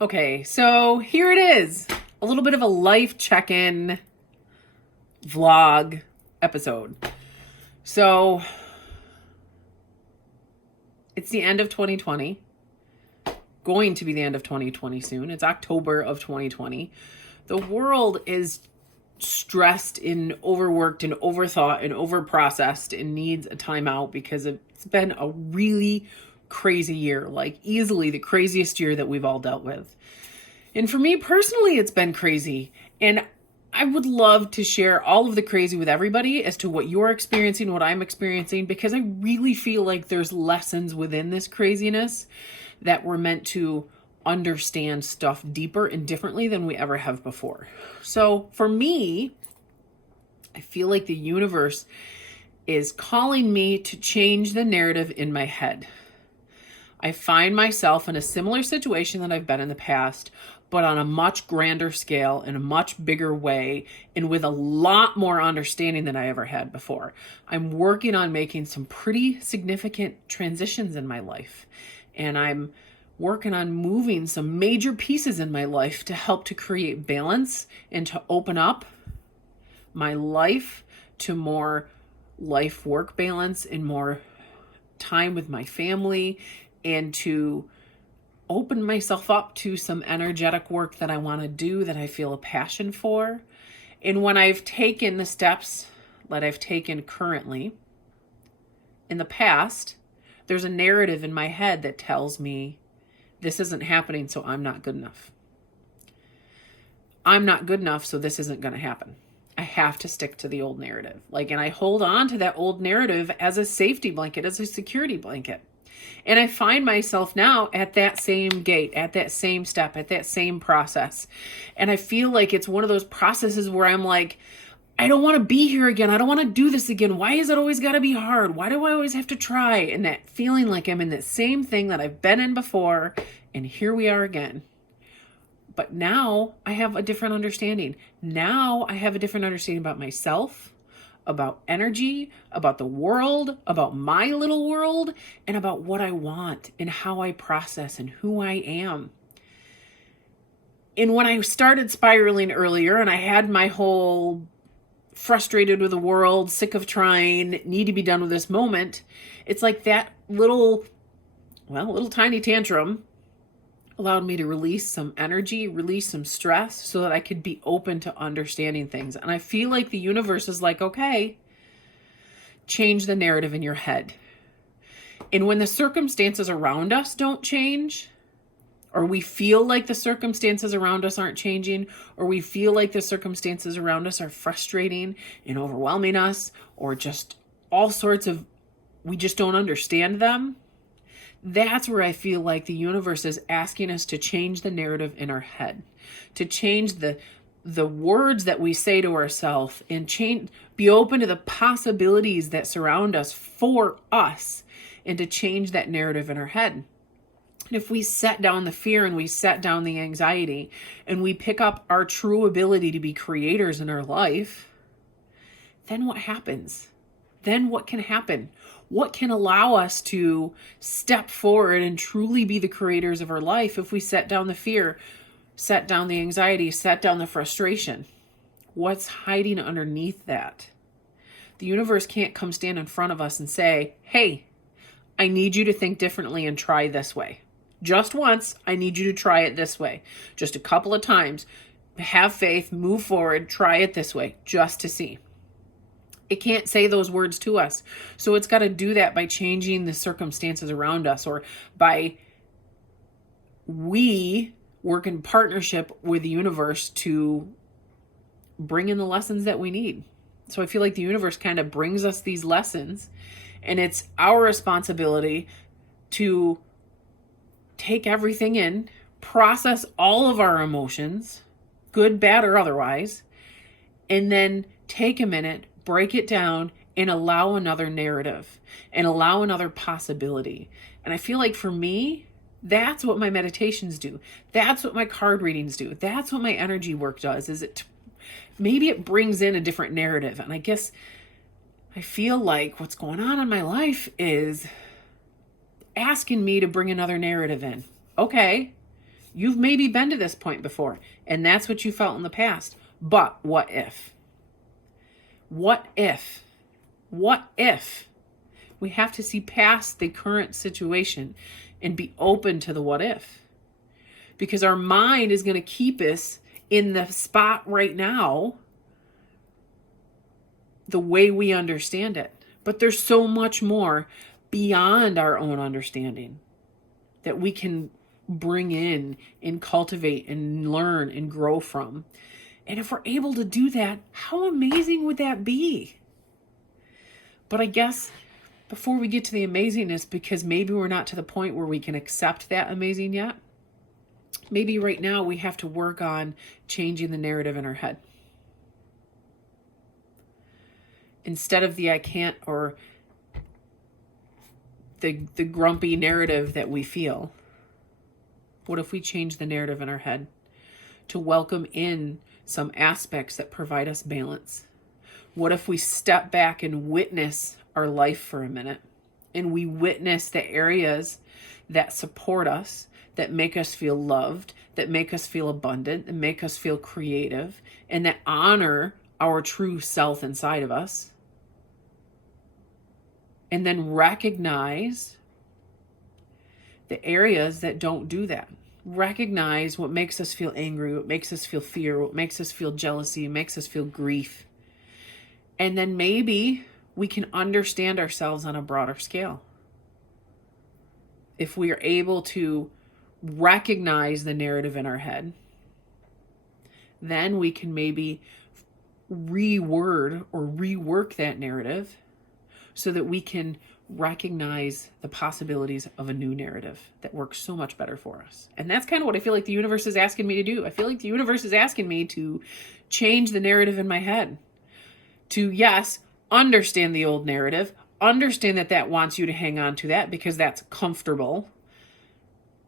Okay, so here it is. A little bit of a life check-in vlog episode. So it's the end of 2020. Going to be the end of 2020 soon. It's October of 2020. The world is stressed and overworked and overthought and overprocessed and needs a timeout because it's been a really crazy year, like easily the craziest year that we've all dealt with. And for me personally, it's been crazy. And I would love to share all of the crazy with everybody as to what you're experiencing, what I'm experiencing, because I really feel like there's lessons within this craziness that we're meant to understand stuff deeper and differently than we ever have before. So for me, I feel like the universe is calling me to change the narrative in my head. I find myself in a similar situation that I've been in the past, but on a much grander scale, in a much bigger way, and with a lot more understanding than I ever had before. I'm working on making some pretty significant transitions in my life, and I'm working on moving some major pieces in my life to help to create balance and to open up my life to more life-work balance and more time with my family, and to open myself up to some energetic work that I want to do, that I feel a passion for. And when I've taken the steps that I've taken currently, in the past, there's a narrative in my head that tells me this isn't happening, so I'm not good enough. I'm not good enough, so this isn't going to happen. I have to stick to the old narrative. And I hold on to that old narrative as a safety blanket, as a security blanket. And I find myself now at that same gate, at that same step, at that same process. And I feel like it's one of those processes where I'm like, I don't want to be here again. I don't want to do this again. Why is it always got to be hard? Why do I always have to try? And that feeling like I'm in that same thing that I've been in before. And here we are again. But now I have a different understanding. Now I have a different understanding about myself, about energy, about the world, about my little world, and about what I want and how I process and who I am. And when I started spiraling earlier and I had my whole frustrated with the world, sick of trying, need to be done with this moment, it's like that little tiny tantrum allowed me to release some energy, release some stress so that I could be open to understanding things. And I feel like the universe is like, okay, change the narrative in your head. And when the circumstances around us don't change, or we feel like the circumstances around us aren't changing, or we feel like the circumstances around us are frustrating and overwhelming us, or just all sorts of, we just don't understand them, that's where I feel like the universe is asking us to change the narrative in our head, to change the words that we say to ourselves, and be open to the possibilities that surround us for us, and to change that narrative in our head. And if we set down the fear and we set down the anxiety and we pick up our true ability to be creators in our life, then what happens? Then what can happen? What can allow us to step forward and truly be the creators of our life if we set down the fear, set down the anxiety, set down the frustration? What's hiding underneath that? The universe can't come stand in front of us and say, hey, I need you to think differently and try this way. Just once, I need you to try it this way. Just a couple of times. Have faith, move forward, try it this way, just to see. It can't say those words to us. So it's got to do that by changing the circumstances around us, or by we work in partnership with the universe to bring in the lessons that we need. So I feel like the universe kind of brings us these lessons, and it's our responsibility to take everything in, process all of our emotions, good, bad, or otherwise, and then take a minute, break it down, and allow another narrative and allow another possibility. And I feel like for me, that's what my meditations do. That's what my card readings do. That's what my energy work does. Maybe it brings in a different narrative. And I guess I feel like what's going on in my life is asking me to bring another narrative in. Okay, You've maybe been to this point before, and that's what you felt in the past. But what if? What if? What if? We have to see past the current situation and be open to the what if. Because our mind is going to keep us in the spot right now the way we understand it. But there's so much more beyond our own understanding that we can bring in and cultivate and learn and grow from. And if we're able to do that, how amazing would that be? But I guess before we get to the amazingness, because maybe we're not to the point where we can accept that amazing yet, maybe right now we have to work on changing the narrative in our head. Instead of the I can't or the grumpy narrative that we feel, what if we change the narrative in our head to welcome in some aspects that provide us balance? What if we step back and witness our life for a minute, and we witness the areas that support us, that make us feel loved, that make us feel abundant, that make us feel creative, and that honor our true self inside of us? And then recognize the areas that don't do that. Recognize what makes us feel angry, what makes us feel fear, what makes us feel jealousy, what makes us feel grief. And then maybe we can understand ourselves on a broader scale. If we are able to recognize the narrative in our head, then we can maybe reword or rework that narrative so that we can recognize the possibilities of a new narrative that works so much better for us. And that's kind of what I feel like the universe is asking me to do. I feel like the universe is asking me to change the narrative in my head. To, yes, understand the old narrative, understand that that wants you to hang on to that because that's comfortable,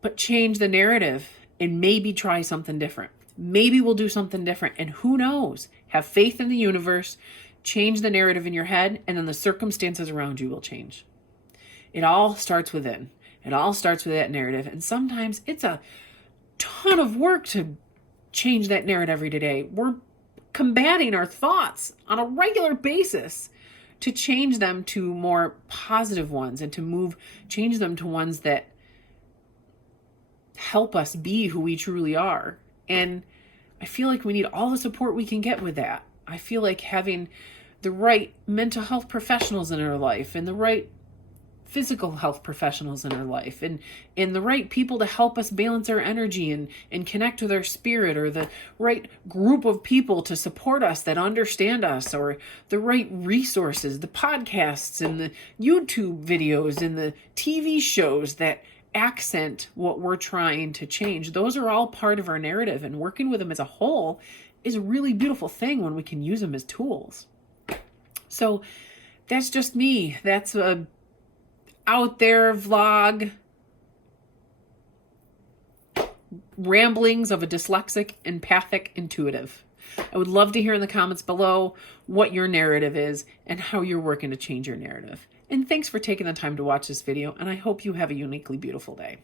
but change the narrative and maybe try something different. Maybe we'll do something different, and who knows? Have faith in the universe, change the narrative in your head, and then the circumstances around you will change. It all starts within. It all starts with that narrative, and sometimes it's a ton of work to change that narrative every day. We're combating our thoughts on a regular basis to change them to more positive ones and to change them to ones that help us be who we truly are. And I feel like we need all the support we can get with that. I feel like having the right mental health professionals in our life and the right physical health professionals in our life and the right people to help us balance our energy and connect with our spirit, or the right group of people to support us that understand us, or the right resources, the podcasts and the YouTube videos and the TV shows that accent what we're trying to change. Those are all part of our narrative, and working with them as a whole is a really beautiful thing when we can use them as tools. So that's just me. That's a out there vlog, ramblings of a dyslexic, empathic, intuitive. I would love to hear in the comments below what your narrative is and how you're working to change your narrative. And thanks for taking the time to watch this video, and I hope you have a uniquely beautiful day.